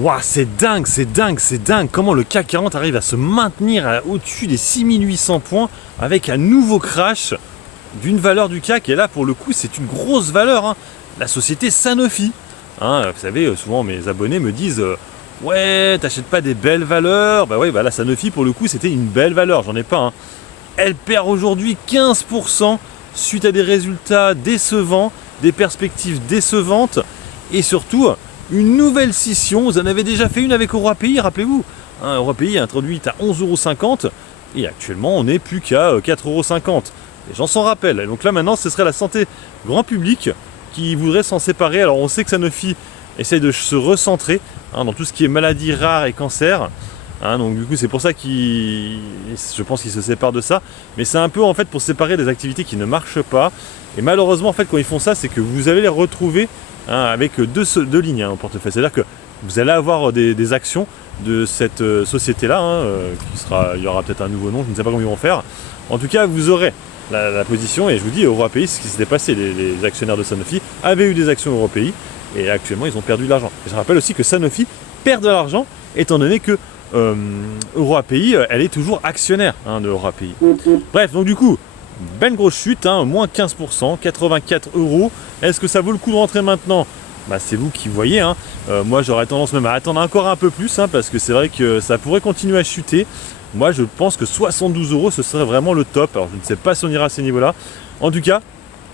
Waouh, c'est dingue, c'est dingue, c'est dingue. Comment le CAC 40 arrive à se maintenir au-dessus des 6800 points avec un nouveau crash d'une valeur du CAC. Et là, pour le coup, c'est une grosse valeur, hein. La société Sanofi. Hein, vous savez, souvent mes abonnés me disent ouais, t'achètes pas des belles valeurs. Bah ouais, bah la Sanofi, pour le coup, c'était une belle valeur. J'en ai pas, hein. Elle perd aujourd'hui 15% suite à des résultats décevants, des perspectives décevantes et surtout une nouvelle scission. Vous en avez déjà fait une avec EuroAPI, rappelez-vous. Hein, EuroAPI est introduite à 11,50 € et actuellement on n'est plus qu'à 4,50 €. Les gens s'en rappellent. Et donc là maintenant ce serait la santé grand public qui voudrait s'en séparer. Alors on sait que Sanofi essaye de se recentrer dans tout ce qui est maladies rares et cancer. Donc du coup c'est pour ça je pense qu'ils se séparent de ça, mais c'est un peu en fait pour séparer des activités qui ne marchent pas. Et malheureusement en fait quand ils font ça, c'est que vous allez les retrouver avec deux lignes au portefeuille. C'est-à-dire que vous allez avoir des actions de cette société là, il y aura peut-être un nouveau nom, je ne sais pas comment ils vont faire. En tout cas vous aurez la position, et je vous dis EuroAPI, c'est ce qui s'était passé. Les actionnaires de Sanofi avaient eu des actions EuroAPI et actuellement ils ont perdu de l'argent. Et je rappelle aussi que Sanofi perd de l'argent étant donné que EuroAPI, elle est toujours actionnaire de EuroAPI. Bref, donc du coup, belle grosse chute, moins 15%, 84 €. Est-ce que ça vaut le coup de rentrer maintenant? Bah, c'est vous qui voyez. Moi, j'aurais tendance même à attendre encore un peu plus, parce que c'est vrai que ça pourrait continuer à chuter. Moi, je pense que 72 €, ce serait vraiment le top. Alors, je ne sais pas si on ira à ces niveaux-là. En tout cas,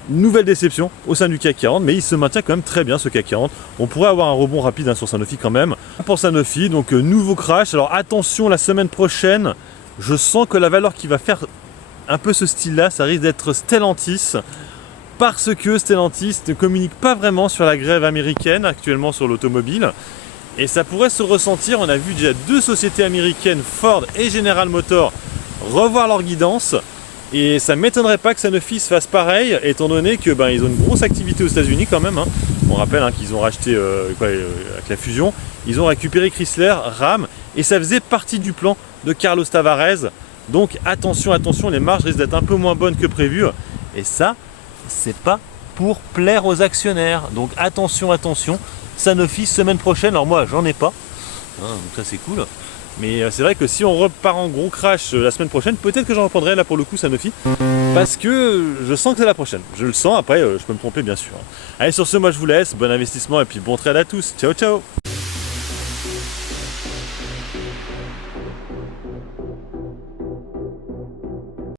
nouvelle déception au sein du CAC 40, mais il se maintient quand même très bien ce CAC 40. On pourrait avoir un rebond rapide sur Sanofi quand même. Pour Sanofi, donc nouveau crash. Alors attention, la semaine prochaine, je sens que la valeur qui va faire un peu ce style-là, ça risque d'être Stellantis. Parce que Stellantis ne communique pas vraiment sur la grève américaine actuellement sur l'automobile. Et ça pourrait se ressentir. On a vu déjà deux sociétés américaines, Ford et General Motors, revoir leur guidance. Et ça ne m'étonnerait pas que Sanofi fasse pareil, étant donné que ils ont une grosse activité aux États-Unis quand même. On rappelle qu'ils ont racheté avec la fusion, ils ont récupéré Chrysler, Ram, et ça faisait partie du plan de Carlos Tavares. Donc attention, attention, les marges risquent d'être un peu moins bonnes que prévu. Et ça, c'est pas pour plaire aux actionnaires. Donc attention, attention. Sanofi semaine prochaine. Alors moi, j'en ai pas. Donc ça c'est cool. Mais c'est vrai que si on repart en gros crash la semaine prochaine, peut-être que j'en reprendrai là pour le coup Sanofi. Parce que je sens que c'est la prochaine. Je le sens, après je peux me tromper bien sûr. Allez, sur ce, moi je vous laisse. Bon investissement et puis bon trade à tous. Ciao ciao.